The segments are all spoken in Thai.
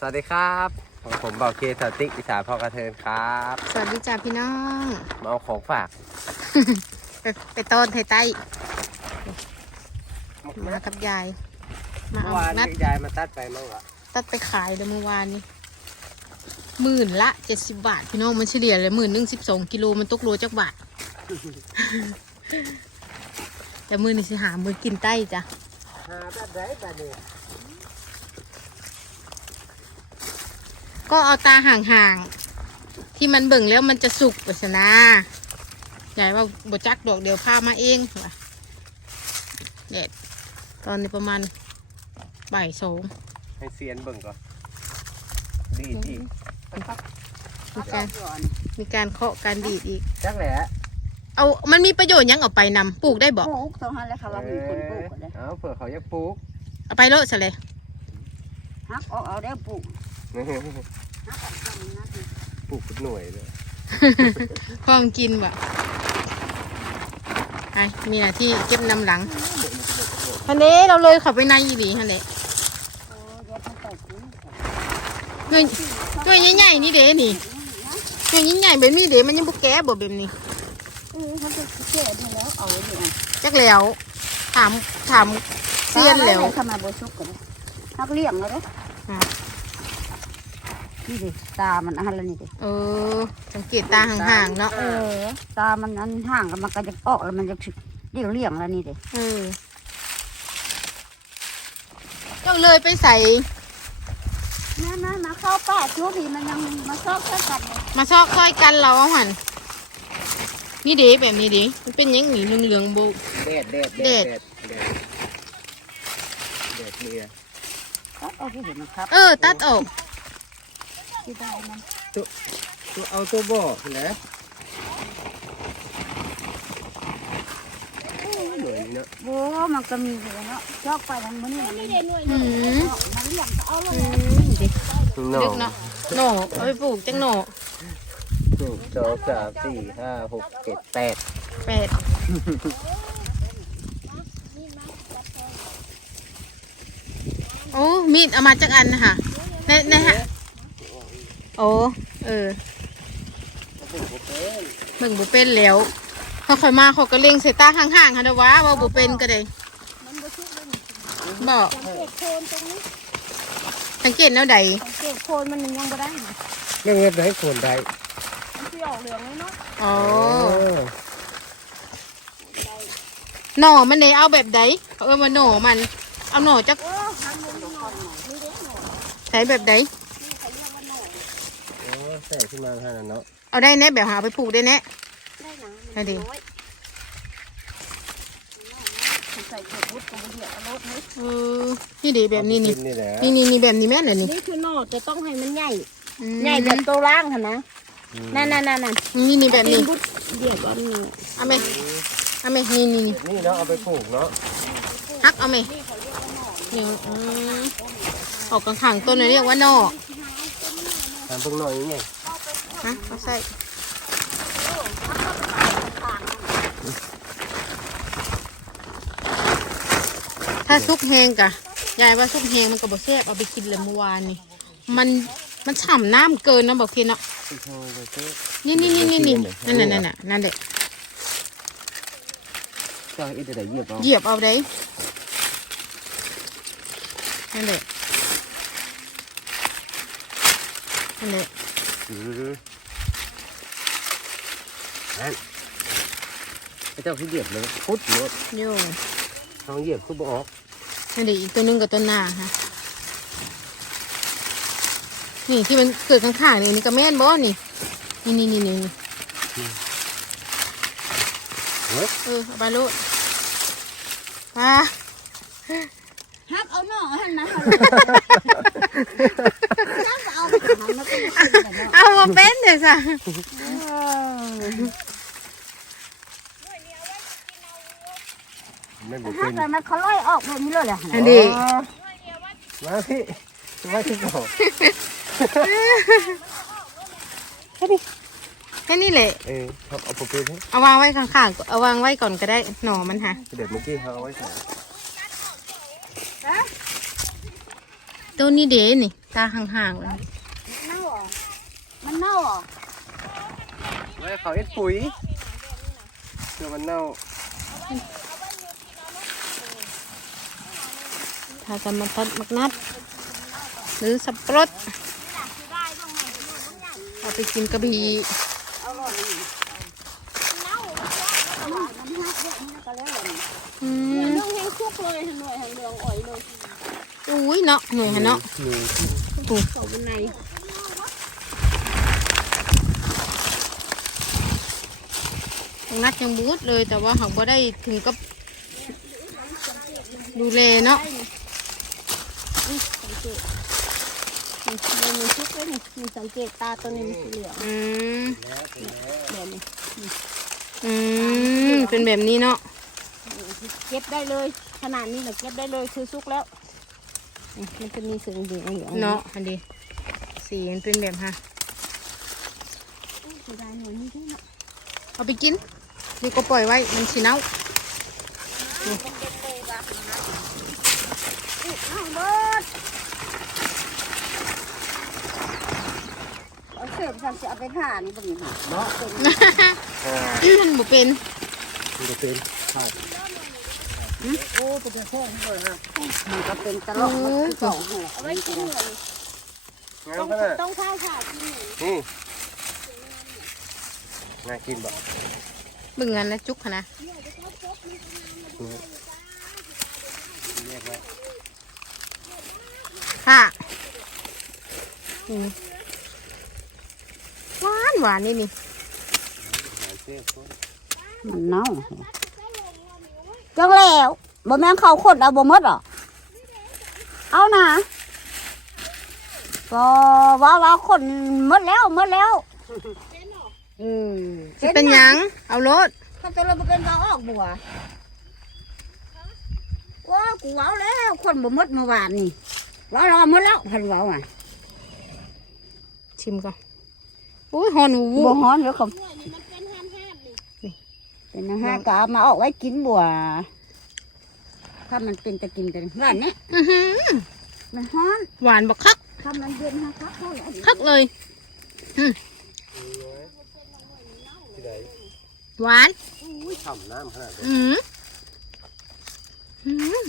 สวัสดีครับผมผมเบาเคสติ๊กอิสานพอกระเทินครับ สวัสดีจ้าพี่น้อง มาเอาของฝาก ไปไปต้นไทยใต้มากับยาย มาเมื่เอาอวานนัดยายมาตัดไปมั้งวะตัดไปขายเลยเมื่อวานนี้หมื่นละเจ็ดสิบบาท พี่น้องมันเฉลี่ยเลยหมื่นหนึ่งสิบสองกิโลมันตกโลจักบาท แต่มือนี่สิหามือกินใต้จ้ะหาแบบไหนแบบนี้ ก็เอาตาห่างๆ ที่มันเบิ่งแล้วมันจะสุกไปชนะยายว่าบจักดอกเดียวพามาเองว่ะเด็ดตอนนี้ประมาณบ่ายสองให้เซียนเบิ่งก่อนดีดีมีการมีการเคาะการดีดอีกจักแหละเอามันมีประโยชน์หยังเอาไปนำปลูกได้บอกปลูกต้องหันแล้วค่ะว่ามีคนปลูกก็ได้เอาเผื่อเขาอยากปลูกเอาไปโลดซะเลยฮักออกเอาได้ปลูก ปลูกเป็นหน่วยเลยคลองกินว่ะไปมีหน้าที่เก็บน้ำหลังฮันเด้เราเลยขับไปในอีหลีฮันเด้โอ้ยต้องใส่ถุงเงินตัวใหญ่ๆนี่เด้นี่ตัวใหญ่ๆแบบนี้เด้มันยังบุกแก่บ่แบบนี้จักแล้วถามถามเซียนแล้วเขามาบสุกกันฮักเลี้ยงแล้วเด้อ นี่ดิตา มันอันละนี่ดิเออ สังเกตตาห่างๆเนาะเออ ตา มันอันห่างกันมันก็จะออกแล้วมันจะเลี้ยงเลี้ยงแล้วนี่ดิเออเจ้าเลยไปใส่นั่นๆมาเข้าป้าช่วงนี้มันยังมาชอบกันกันเลยมาซอกซอยกันเราเอาหันนี่เด้แบบนี้เด้มันเป็นหยังหนีเหลืองๆโบแดดแดดแดดแดดแดดแดดเนี่ยตัดเอาที่เห็นนะครับ เออ ตัดออก ที่ได้มันตัวเอาตัวบ่อนะหน่วยนี้เนาะโอ้มันก็มีอยู่เนาะชอบไปทางมันนี่มันเลี้ยงอืมมันเลี้ยงก็เอาเลยด้หน่ลึอกเนาะหน่อเอาไปปลูกจังหน่อหนึ่งสองสามสี่ห้าหกเจ็ดแปดแปดโอ้มีดเอามาจากอันนะคะในในฮะ โอ้เออเบิ่งบุเป็นแล้วเขาค่อยมาเขาก็เล็งใส่ตาห่างๆค่ะเด้อวะว่าบุเป็นก็ได้บอกสังเกตโคนตรงนี้สังเกตแนวใดสังเกตโคนมันยังบ่ได้นะเรื่องเงินให้คนได้มันที่ออกเหลืองเลยเนาะอ๋อหน่อมันเนี่ยเอาแบบใดเขาเออมาหน่อมัน เอาหน่อจักเออทำมันหน่อยนี่เด้หน่อยใส่แบบใด เขาเรียกว่าหน่อย โอ้ใส่ขึ้นมาขนาดเนาะเอาได้แน่แบบหาไปปลูกได้แน่ได้นะได้ดิผมใส่เกล็ดวุ้ดกับเดียวเอารถนี้เออนี่ดีแบบนี้นี่กินี่แหละนี่นี่นี่แบบนี้แม่นเลยนี่นี่คือหน่อจะต้องให้มันใหญ่อืมใหญ่แบบตัวล่างค่ะนะนั่นนั่นนั่นนั่นนี่นี่แบบนี้วุ้ดเดียวก็มีเอาไหมเอาไหมนี่นี่นี่นี่เนาะเอาไปปลูกเนาะฮักเอาไหมนี่อืมออกกลางๆต้นเลยเรียกว่าหน่อทำเพิ่งหน่อยนี่ไง ฮะเอาใส่ถ้าซุปแห้งกะยายว่าซุปแห้งมันก็บ่แซ่บเอาไปกินเลยเมื่อวานนี่ มันมันฉ่ำน้ำเกินนะบอกพี่เนาะที่โทรไปเจ๊นี่นี่นี่นี่นี่นั่นน่ะนั่นน่ะนั่นเด็กก็อีแต่เหยียบเอาเหยียบเอาได้นั่นเด็กนั่นเด็ก อืม นั่นไอ้เจ้าที่เหยียบเลยพุดเนาะโย่ลองเหยียบคือบ่ออกนั่นเด็กอีกตัวหนึงกับตัวหน้าฮะนี่ที่มันเกิดข้างๆนี่นี่ก็แม่นบ่นี่ นี่นี่นี่นี่เฮ้ยเออเอาไปลูกมาฮักเอาหน่อให้มาเอาไปทำมันก็ยังขึ้นกันเนาะ เอามาเป็นเดี๋ยวจ้ะไม่บุกฮัเป็กนแต่มันเขาไล่ออกแบบนี้เลยแหละอันนี้มาพี่มาที่ก่อนแค่นี้แหละเออเขาเอาไปเป็นให้เอาวางไว้ข้างๆเอาวางไว้ก่อนก็ได้หน่อมันฮะเดี๋ยวเมื่อกี้เขาเอาไว้ใส่ตัวนี้เด้นี่ตาห่างๆเลยเน่าเหรอ มันเน่าเหรอไว้เขาเอ็ดปุ๋ยเดี๋ยวมันเน่าถ้าจะมาตัดมักนัด หรือสับปะรดเอาไปกินกระบี่เอาหรอมันเน่ามันหักเยอะมันก็แล้วเลยอืเรื่องมแห้งคุกเลยหน่วยแห่งเรืองอ่อยเลยอุ้ยเนาะหน่วยฮะเนาะหนูเขาเป็น นมักนัดยังบูดเลย แต่ว่าหากบ่ได้ถึงกับดูแลเนาะสังเกตมันมีชุกเลยนี่มีสังเกตตาตัวนี้มันสีเหลืองอืมแบบนี้อืมเป็นแบบนี้เนาะเก็บได้เลย ขนาดนี้แหละเก็บได้เลยคือซุกแล้วนี่มันจะมีสีเหลืองเหลืองเนาะอันดีสีมันเป็นแบบฮะเสียดายหน่วยนี้ด้วยนะเอาไปกิน นี่ก็ปล่อยไว้มันสีเน่าเอาเบิดเอาเสิร์ฟฉันจะเอาไปผ่านบ่มีหาเนาะอ่ามันบ่เป็นมันจะเป็นขาดโอ้ตัวเป็นแห้งเลยฮะมันก็เป็นตลกมันคือสองหัวเอาไว้กินเลยงาต้มองขนาดต้องข้าวขาดกินนี่น่ากินบ่ บึงงานนะจุกค่ะนะเรียกไว้ค่ะอืมหวานหวานนี่นี่หายเสี้ยคนมันเน่าจังแล้วบ่แม่นเขาคนเอาบ่หมดหรอเอานะก็ว่าว่าคนหมดแล้วหมดแล้ว อืม สิเป็นหยัง เอารถเขาจะเลยบ่เป็นก็ออกบัวว้ากูเอาแล้วคนบ่หมดเมื่อวานนี่ว่ารอหมดแล้วพันเว้าอะชิมก่อนอุ้ยหอนวูวูบ่ฮ้อนเดี๋ยวเขาเป็นอาหารก็เอามาออกไว้กินบัวถ้ามันเป็นจะกินกันว่านี้อื้อหือมันฮ้อนหวานบักคักถ้ามันเย็นฮะครับเท่าไหร่คักเลย ที่ไหน หวานฉ่ำน้ำขนาดนี้อืมอืม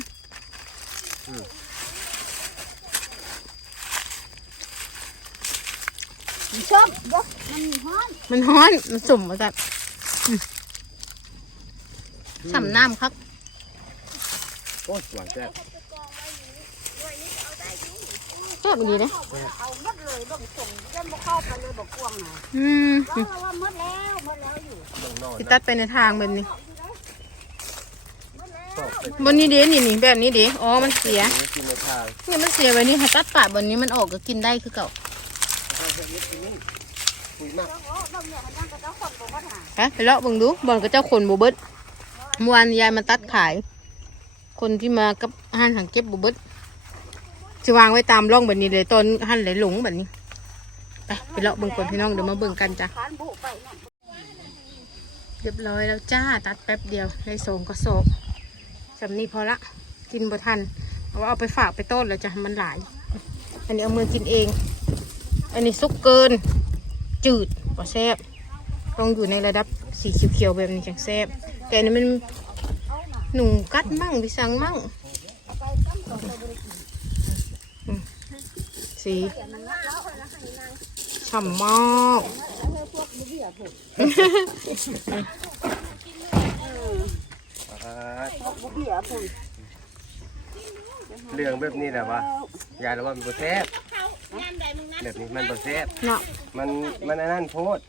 มันชอบบ่มันฮ้อนมันฮ้อน มันสุ่มมาจากสำน้ำครับ โอ้ยหวานแซ่บ ชอบดีนะเอาหมดเลยบ่ส่งยันบ่เข้าไปเลยบ่กวางน่ะอืมว่าว่าหมดแล้วหมดแล้วอยู่ลงนอนสิตัดไปในทางแบบนี้ชอบเป็นบนนี้เด้นี่นี่แบบนี้เด้อ๋อมันเสียกินในทางเนี่ยมันเสียไว้นี่ถ้าตัดปาดบนนี้มันออกก็กินได้คือเก่าคุยมากโอ้บ่เนี่ยมันยังก็ต้องคนบ่ว่าหาไปไปเลาะเบิ่งดูบอลก็เจ้าคนบูเบิดเมื่อวานยายมาตัดขาย คนที่มากับห้านหางเก็บบูเบิด จะวางไว้ตามร่องแบบนี้เลยตอนหันไหลหลงแบบนี้ไปไปเลาะเบิ่งคนพี่น้องเดี๋ยวมาเบิ่งกันจ้ะทาเรียบร้อยแล้วจ้าตัดแป๊บเดียวในโสงกระโศกสำนี้พอละกินบ่ทันเอาเอาไปฝากไปต้นแล้วจ้ะมันหลาย อันนี้เอามือกินเอง อันนี้ซุกเกิน จืดกว่าแซ่บต้องอยู่ในระดับสีเขียวๆแบบนี้จังแซ่บแต่อันนี้มันหนูกัดมั่งวิสังมั่ง สีฉ่ำมากอ่าบ่เบี้ยพุ่นเรื่องแบบนี้แหละวะยายแล้วว่ามันบ่แซ่บแบบนี้มันบ่แซ่บเนาะมันมันอันนั้นโพด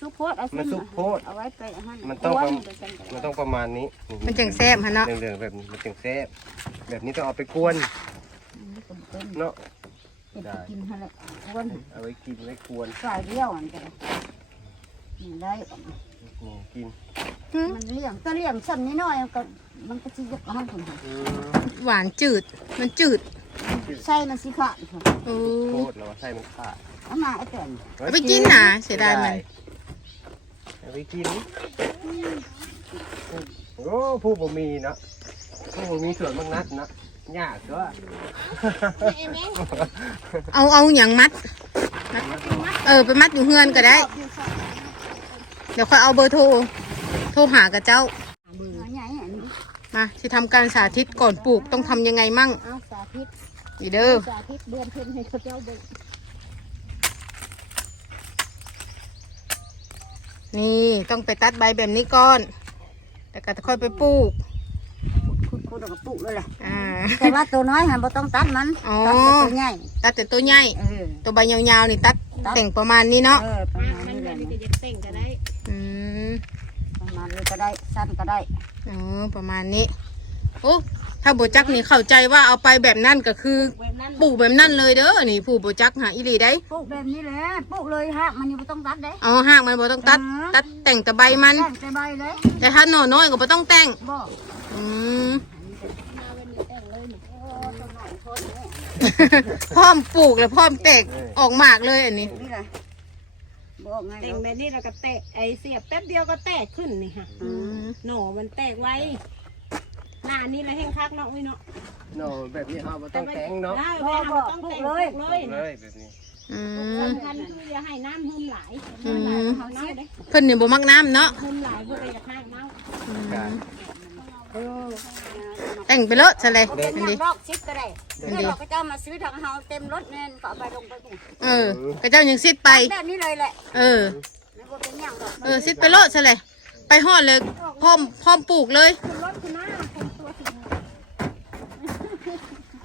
ซุปโพดเอามันซุปโพดเอาไว้ไปอาหารมันต้องประไปใส่กันมันต้องประมาณนี้ มันจังแซ่บฮะเนาะเรื่องๆแบบนี้มันจังแซ่บแบบนี้ต้องเอาไปกวนเนาะ เก็บไปกินหั่นแหละวนเอาไว้กินไว้กวนสายเดียวอันเดียวนี่ได้นี่กินหืมมันเลี้ยงก็เลี้ยงซ้ำนิดหน่อยก็มันก็สิยกอาหารคนหาอืมหวานจืด มันจืดใส่มันสิขาดค่ะโอ้โคตรแล้วว่าใส่มันขาดเอามาไอ้แต่นเอาไปกินนะเสียดายมัน เอาไปกินโอ้ผู้บ่มีเนาะผู้บ่มีส่วนมากนัดเนาะ ยากตัวเอาเอาอย่างมัดมัด เออไปมัดอยู่เฮือนก็ได้ เดี๋ยวค่อยเอาเบอร์โทร โทรหากับเจ้าใหญ่อันนี้มาที่ทำการสาธิตก่อนปลูกต้องทำยังไงมั่งเอาสาธิตอีเด้อสาธิตเดือนเพิ่นให้เขาเจ้าเบิ่งนี่ต้องไปตัดใบแบบนี้ก่อน แต่ก็ค่อยไปปลูกขุ ดขุดแล้วก็ปลูกเลยแหละอ่า แต่ว่าตัวน้อยหันบ่ต้องตัดมันอ๋อ ตัดแต่ตัวใหญ่ตัดแต่ตัวใหญ่เออ ตัวใบยาวๆนี่ตัดแต่งประมาณนี้เนาะเออประมาณนี้แหละอืมประมาณนี้ก็ได้สั้นก็ได้อ๋อประมาณนี้โอ้ถ้าโบจักนี่เข้าใจว่าเอาไปแบบนั่นก็คือปลูกแบบนั่นเลยเด้อนี่ผู้โบจักหาอีหลีได้ปลูกแบบนี้แหละปลูกเลยฮะมันยังไม่ต้องตัดเด้เอาหากมันบ่ต้องตัด อืม ตัดแต่งแต่ใบมัน แต่งแต่ใบเลยแต่ถ้าหน่อน้อยก็บ่ต้องแต่งบ่อืม แต่งเลยนี่โอ้ตัวหน่อยโทษนี่ พร้อมปลูกแล้วพร้อมแตกออกหมากเลยอันนี้นี่แหละบอกไงแต่งแบบนี้เราก็แตกไอเสียบแป๊บเดียวก็แตกขึ้นนี่ค่ะอืมหน่อมันแตกไวหน้านี่เราแห้งคักเนาะวิเนาะโน่แบบนี้เอาบ่ต้องแต่งเนาะได้เวลาเราต้องแต่งปลูกเลยเลยแบบนี้อืมสำคัญคืออย่าให้น้ำหึมหลายอืมหลายเขาเน่าเด้เพิ่นนี่บ่มักน้ำเนาะหึมหลายเพื่อจะข้างเน่าอืมการเออ แต่งไปเลยซะเลยเป็นนอย่างนี้รอกชิปก็ได้เพื่อนเราก็เจ้ามาซื้อทางเฮาเต็มรถเนี่ยก็เอาไปลงไปปลูกเออ กระเจ้ายังซิดไป แบบนี้เลยแหละเออม่ว่าเป็นอย่างหรอกเออซิดไปเลยซะเลย ไปฮอดเลยพร้อมพร้อมปลูกเลย คือรถคือหน้าเป็นตัวสี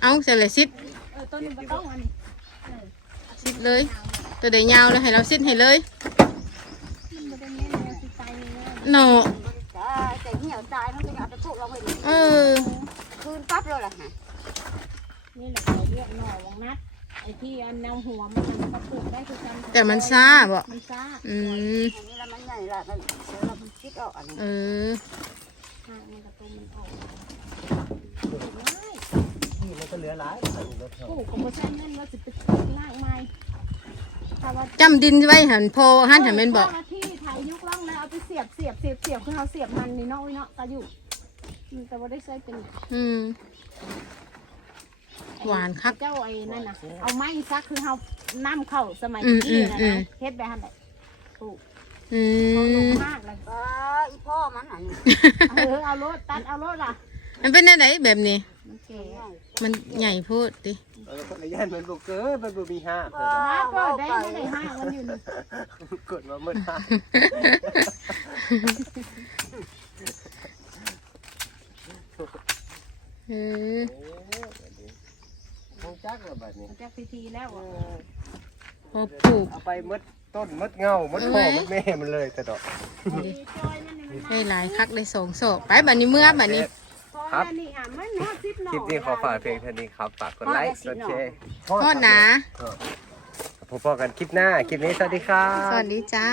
เอาซะเลยซิดเออต้นนี้มันต้องอันนี้ซิดเลย ตัวใดยาวเลยให้เราซิดให้เลยมันเป็นแม่แนวสีไฟนี่นะเนาะจ้าแต่เหี่ยวตายมันก็ อยากไปปลูกเราไปนี่เออ คืนปั๊บเลยแหละฮะนี่แหละเขาเรียกหน่อวังนัดไอที่อันแนวหัวมันมันก็ปลูกได้คือกันแต่มันซ่าบ่มันซ่าอืมอันนี้ละมันใหญ่ละมันเสือเรามันคิดออกอันนี้เออห่างมันกับตัวมันออกง่ายที่มันก็เหลือหลายใส่รถปลูกของโบชันนั่นว่าจะไปปลูกล่างไม้ถ้าว่าจำดินไว้หันพอหันหันเป็นบ่เจ้าหน้าที่ถ่ายยุกล่องแล้วเอาไปเสียบเสียบเสียบเสียบคือเขาเสียบมันนี่เนาะวิเนาะตาอยู่อืม แต่ว่าได้ใช้เป็นอืม หวานคัก เจ้าไอ้นั่นน่ะ เอาไม้ซักคือเขาน้ำเข้าสมัยอืมที่นะอืม นะเฮ็ดแบบนั้นแหละปลูกอืเขาลงมมากเลยเอออีพ่อมันอันนี้เออเอารถตัดเอารถล่ะมันเป็นอะไรแบบนี้ มันแก่มันใหญ่โพูดดิเออระยะมันบ่เกิดมันบ่มีห้าเพิ่นน้าก็ได้ไม่ได้ห้างมันอยู่นี่กดมาเมื่อห้า เออคงจักว่าบัดนี้มันจะพิธีแล้วอะพอปลูกเอาไปมดต้นมดเงามดพ่อมดแม่มันเลยแต่ดอกจอยมันนี่มันได้หลายคักได้สองศอกไปบัดนี้เมื่อบัดนี้พอแล้วนี่อะมันนอซิบหน่อคลิปนี้ขอฝากเพลงเท่านี้ครับฝากกดไลค์กดแชร์ทอดหนาพบกันคลิปหน้า คลิปนี้สวัสดีครับ สวัสดีจ้า